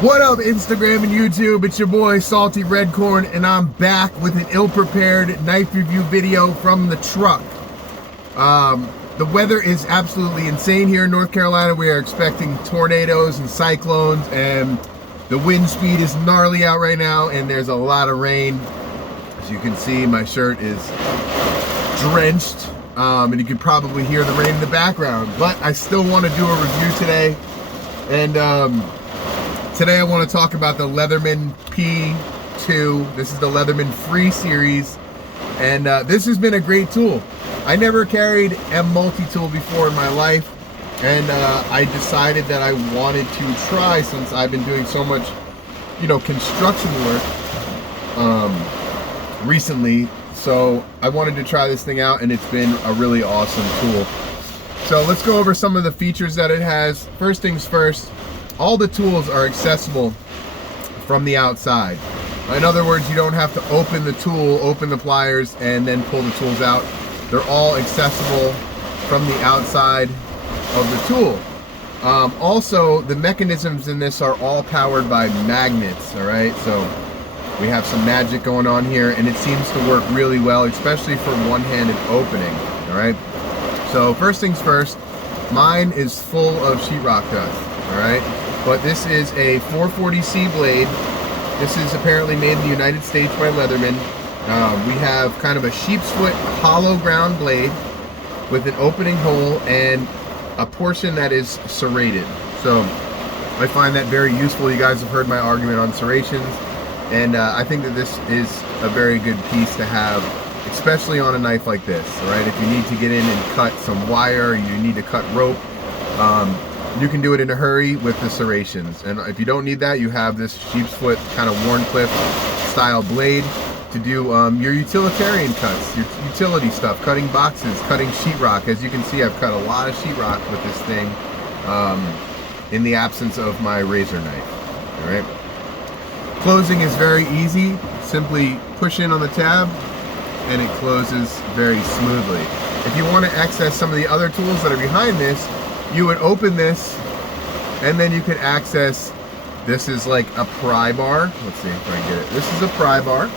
What up, Instagram and YouTube? It's your boy Salty Redcorn, and I'm back with an ill-prepared knife review video from the truck. The weather is absolutely insane here in North Carolina. We are expecting tornadoes and cyclones, and the wind speed is gnarly out right now, and there's a lot of rain. As you can see, my shirt is drenched, and you can probably hear the rain in the background, but I still want to do a review today. And today I want to talk about the Leatherman P2. This is the Leatherman Free Series, and this has been a great tool. I never carried a multi-tool before in my life, and I decided that I wanted to try, since I've been doing so much, construction work recently. So I wanted to try this thing out, and it's been a really awesome tool. So let's go over some of the features that it has. First things first, all the tools are accessible from the outside. In other words, you don't have to open the tool, open the pliers, and then pull the tools out. They're all accessible from the outside of the tool. Also, the mechanisms in this are all powered by magnets, all right? So we have some magic going on here, and it seems to work really well, especially for one-handed opening, all right? So first things first, mine is full of sheetrock dust, all right? But this is a 440C blade. This is apparently made in the United States by Leatherman. We have kind of a sheep's foot hollow ground blade with an opening hole and a portion that is serrated. So I find that very useful. You guys have heard my argument on serrations, and I think that this is a very good piece to have, especially on a knife like this, all right? If you need to get in and cut some wire, you need to cut rope, you can do it in a hurry with the serrations. And if you don't need that, you have this sheep's foot kind of Warncliffe style blade to do your utilitarian cuts, your utility stuff, cutting boxes, cutting sheetrock. As you can see, I've cut a lot of sheetrock with this thing in the absence of my razor knife, all right? Closing is very easy. Simply push in on the tab and it closes very smoothly. If you want to access some of the other tools that are behind this, you would open this, and then you could access, this is like a pry bar. Let's see if I can get it. This is a pry bar.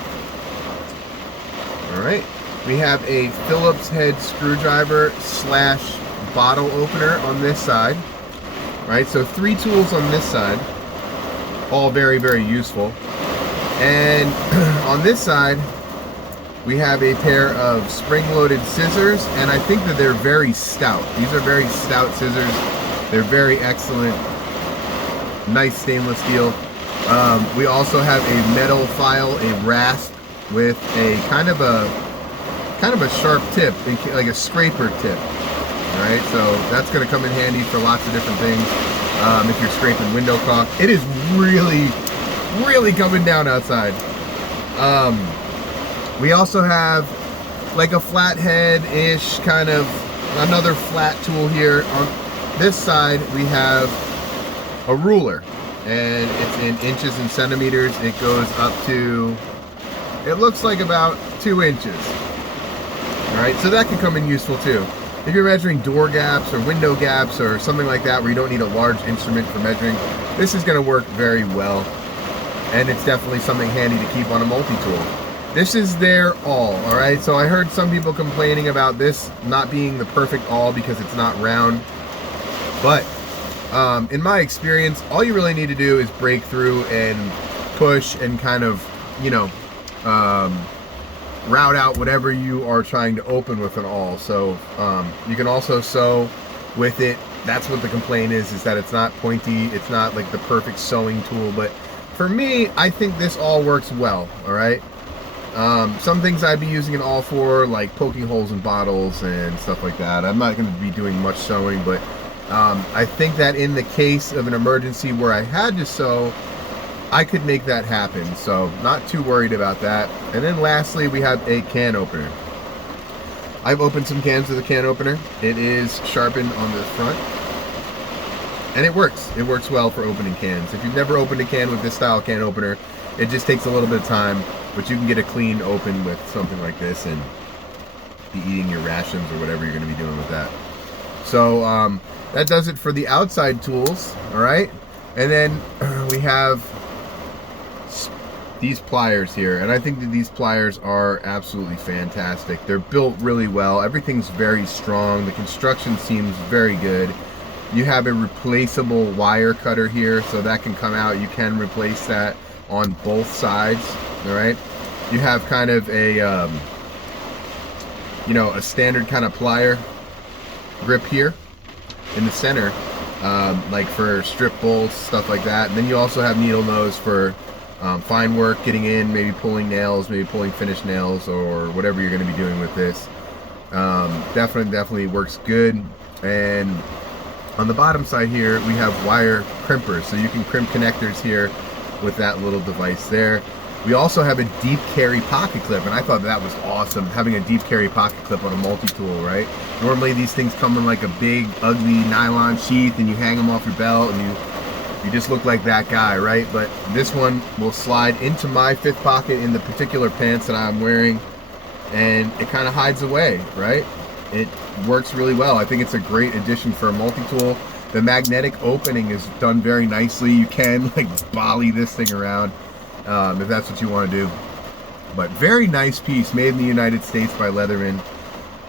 All right. We have a Phillips head screwdriver slash bottle opener on this side. All right, so 3 tools on this side, all very, very useful. And on this side, we have a pair of spring-loaded scissors, and I think that they're very stout. These are very stout scissors. They're very excellent. Nice stainless steel. We also have a metal file, a rasp with a kind of a sharp tip, like a scraper tip. All right, so that's going to come in handy for lots of different things. If you're scraping window caulk, it is really, really coming down outside. We also have like a flathead-ish kind of another flat tool here. On this side, we have a ruler, and it's in inches and centimeters. It goes up to, it looks like about 2 inches. All right, so that can come in useful too. If you're measuring door gaps or window gaps or something like that where you don't need a large instrument for measuring, this is going to work very well, and it's definitely something handy to keep on a multi-tool. This is their all right? So I heard some people complaining about this not being the perfect awl because it's not round. But in my experience, all you really need to do is break through and push and kind of, route out whatever you are trying to open with an awl. So you can also sew with it. That's what the complaint is that it's not pointy. It's not like the perfect sewing tool. But for me, I think this all works well, all right? Some things I'd be using an awl for, like poking holes in bottles and stuff like that. I'm not going to be doing much sewing, but I think that in the case of an emergency where I had to sew, I could make that happen. So not too worried about that. And then lastly, we have a can opener. I've opened some cans with a can opener. It is sharpened on the front, and it works. It works well for opening cans. If you've never opened a can with this style can opener, it just takes a little bit of time, but you can get a clean open with something like this and be eating your rations or whatever you're going to be doing with that. So that does it for the outside tools, all right? And then we have these pliers here, and I think that these pliers are absolutely fantastic. They're built really well. Everything's very strong. The construction seems very good. You have a replaceable wire cutter here, so that can come out. You can replace that on both sides. All right. You have kind of a you know, a standard kind of plier grip here in the center, like for strip bolts, stuff like that. And then you also have needle nose for fine work, getting in, maybe pulling nails, maybe pulling finished nails, or whatever you're going to be doing with this. Definitely works good. And on the bottom side here, we have wire crimpers, so you can crimp connectors here with that little device there. We also have a deep carry pocket clip, and I thought that was awesome, having a deep carry pocket clip on a multi-tool, right? Normally these things come in like a big, ugly nylon sheath, and you hang them off your belt, and you just look like that guy, right? But this one will slide into my fifth pocket in the particular pants that I'm wearing, and it kind of hides away, right? It works really well. I think it's a great addition for a multi-tool. The magnetic opening is done very nicely. You can like volley this thing around if that's what you want to do. But very nice piece, made in the United States by Leatherman.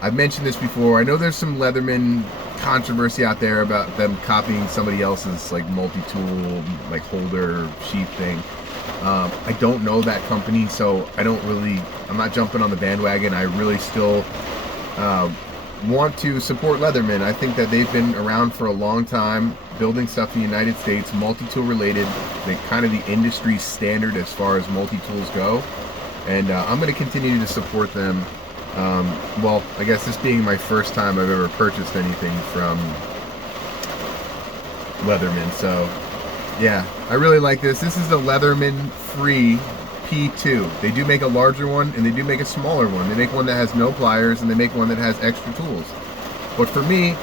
I've mentioned this before. I know there's some Leatherman controversy out there about them copying somebody else's like multi-tool like holder sheath thing. I don't know that company, so I'm not jumping on the bandwagon. I really still want to support Leatherman. I think that they've been around for a long time, building stuff in the United States, multi-tool related. They're kind of the industry standard as far as multi-tools go, and I'm going to continue to support them. Well, I guess this being my first time I've ever purchased anything from Leatherman, so yeah, I really like this. This is the Leatherman Free P2. They do make a larger one, and they do make a smaller one. They make one that has no pliers, and they make one that has extra tools. But for me,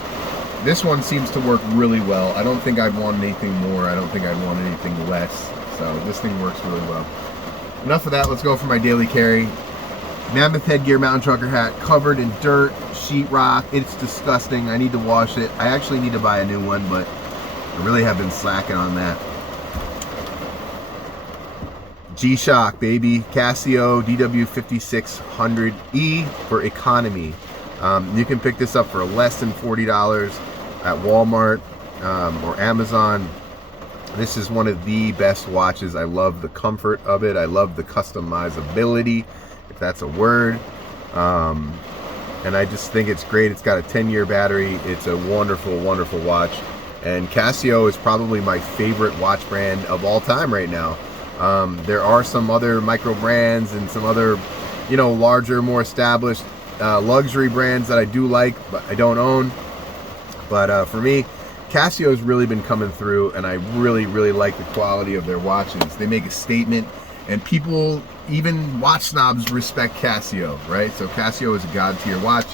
this one seems to work really well. I don't think I'd want anything more. I don't think I'd want anything less. So this thing works really well. Enough of that. Let's go for my daily carry. Mammoth headgear mountain trucker hat, covered in dirt, sheetrock. It's disgusting. I need to wash it. I actually need to buy a new one, but I really have been slacking on that. G-Shock, baby. Casio DW5600E for economy. You can pick this up for less than $40 at Walmart or Amazon. This is one of the best watches. I love the comfort of it. I love the customizability, if that's a word. And I just think it's great. It's got a 10-year battery. It's a wonderful, wonderful watch. And Casio is probably my favorite watch brand of all time right now. There are some other micro brands and some other, you know, larger, more established luxury brands that I do like, but I don't own. But for me, Casio's really been coming through, and I really, really like the quality of their watches. They make a statement, and people, even watch snobs, respect Casio, right? So Casio is a god-tier watch.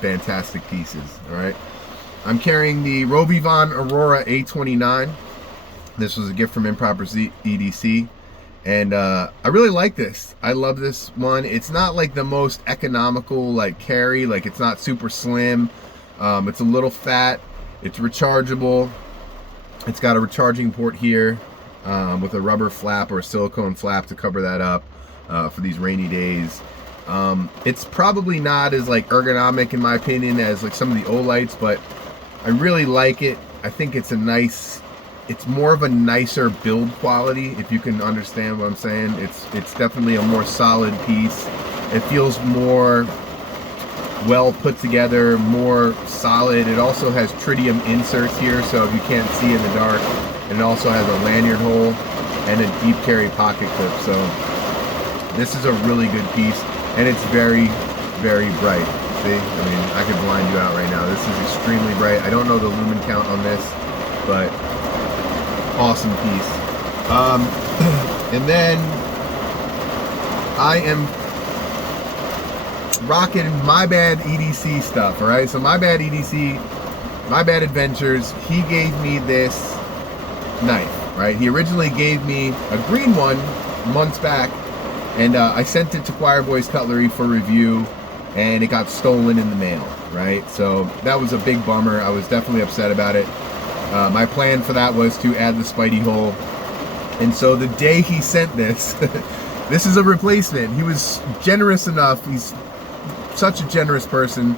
Fantastic pieces, all right? I'm carrying the Robivon Aurora A29. This was a gift from Improper EDC, and I really like this. I love this one. It's not like the most economical like carry, like it's not super slim. It's a little fat. It's rechargeable. It's got a recharging port here with a rubber flap or a silicone flap to cover that up for these rainy days. It's probably not as like ergonomic in my opinion as like some of the Olights, but I really like it. I think it's a nice, it's more of a nicer build quality, if you can understand what I'm saying. It's definitely a more solid piece. It feels more well put together, more solid. It also has tritium inserts here, so if you can't see in the dark. And it also has a lanyard hole and a deep carry pocket clip. So this is a really good piece, and it's very, very bright. See, I mean, I could blind you out right now. This is extremely bright. I don't know the lumen count on this, but awesome piece. And then I am rocking Mybaddadventures stuff, all right? So Mybaddadventures, he gave me this knife, right? He originally gave me a green one months back, and I sent it to Choir Boys Cutlery for review, and it got stolen in the mail, right? So that was a big bummer. I was definitely upset about it. My plan for that was to add the Spidey hole. And so the day he sent this, this is a replacement. He was generous enough. He's such a generous person,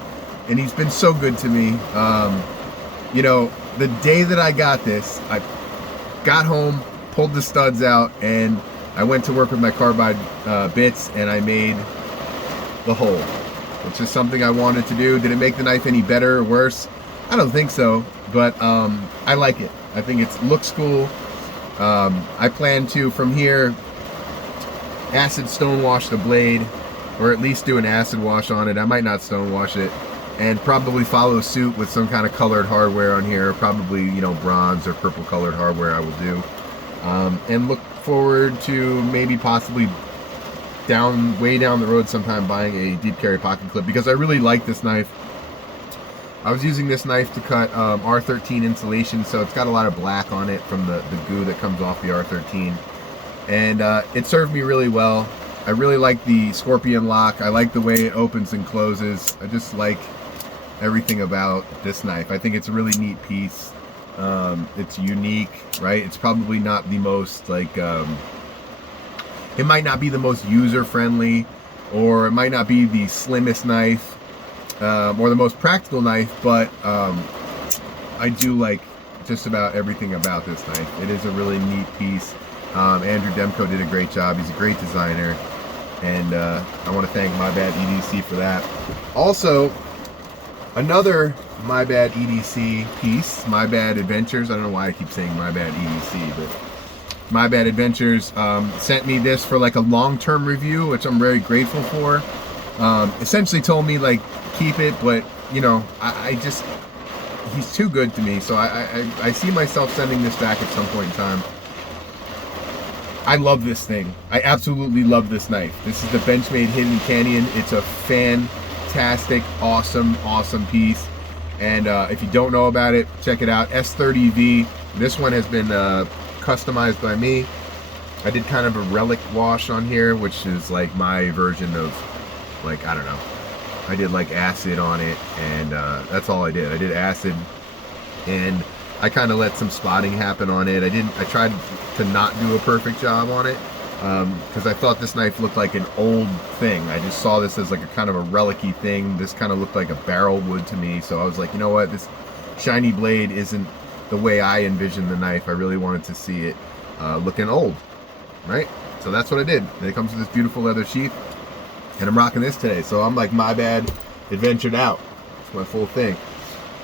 and he's been so good to me. You know, the day that I got this, I got home, pulled the studs out, and I went to work with my carbide bits, and I made the hole. It's just something I wanted to do. Did it make the knife any better or worse? I don't think so, but I like it. I think it looks cool. I plan to, from here, acid stone wash the blade, or at least do an acid wash on it. I might not stone wash it, and probably follow suit with some kind of colored hardware on here. Probably, you know, bronze or purple colored hardware I will do. And look forward to maybe possibly way down the road sometime buying a deep carry pocket clip, because I really like this knife. I was using this knife to cut R13 insulation, so it's got a lot of black on it from the goo that comes off the R13, and it served me really well. I really like the Scorpion lock. I like the way it opens and closes. I just like everything about this knife. I think it's a really neat piece. It's unique, right? It's probably not the most, like, it might not be the most user-friendly, or it might not be the slimmest knife, or the most practical knife, but I do like just about everything about this knife. It is a really neat piece. Andrew Demko did a great job. He's a great designer, and I want to thank Mybaddadventures for that. Also, another Mybaddadventures piece, Mybaddadventures. I don't know why I keep saying Mybaddadventures, but Mybaddadventures sent me this for like a long-term review, which I'm very grateful for. Essentially told me, like, keep it, but you know, I just, he's too good to me, so I see myself sending this back at some point in time. I love this thing. I absolutely love this knife. This is the Benchmade Hidden Canyon. It's a fantastic, awesome piece, and if you don't know about it, check it out. S30V. This one has been customized by me. I did kind of a relic wash on here, which is like my version of, like, I don't know, I did like acid on it, and that's all I did. I did acid, and I kind of let some spotting happen on it. I tried to not do a perfect job on it, because I thought this knife looked like an old thing. I just saw this as like a kind of a relic-y thing. This kind of looked like a barrel wood to me, so I was like, you know what, this shiny blade isn't the way I envisioned the knife. I really wanted to see it looking old, right? So that's what I did. And it comes with this beautiful leather sheath, and I'm rocking this today. So I'm like, my bad, adventured out. It's my full thing.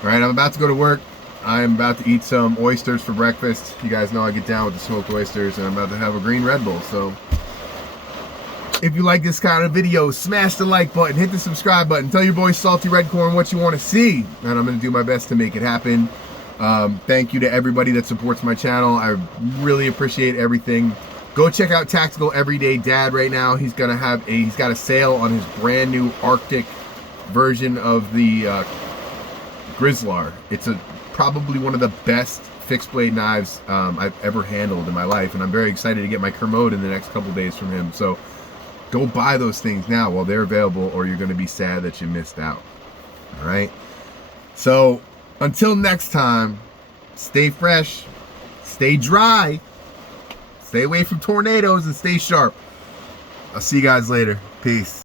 All right, I'm about to go to work. I'm about to eat some oysters for breakfast. You guys know I get down with the smoked oysters, and I'm about to have a green Red Bull. So if you like this kind of video, smash the like button, hit the subscribe button, tell your boy Salty Red Corn what you want to see, and I'm going to do my best to make it happen. Thank you to everybody that supports my channel. I really appreciate everything. Go check out Tactical Everyday Dad right now. He's got a sale on his brand new Arctic version of the Grizzlar. It's probably one of the best fixed blade knives I've ever handled in my life, and I'm very excited to get my Kermode in the next couple days from him. So go buy those things now while they're available, or you're going to be sad that you missed out. All right. So until next time, stay fresh, stay dry, stay away from tornadoes, and stay sharp. I'll see you guys later. Peace.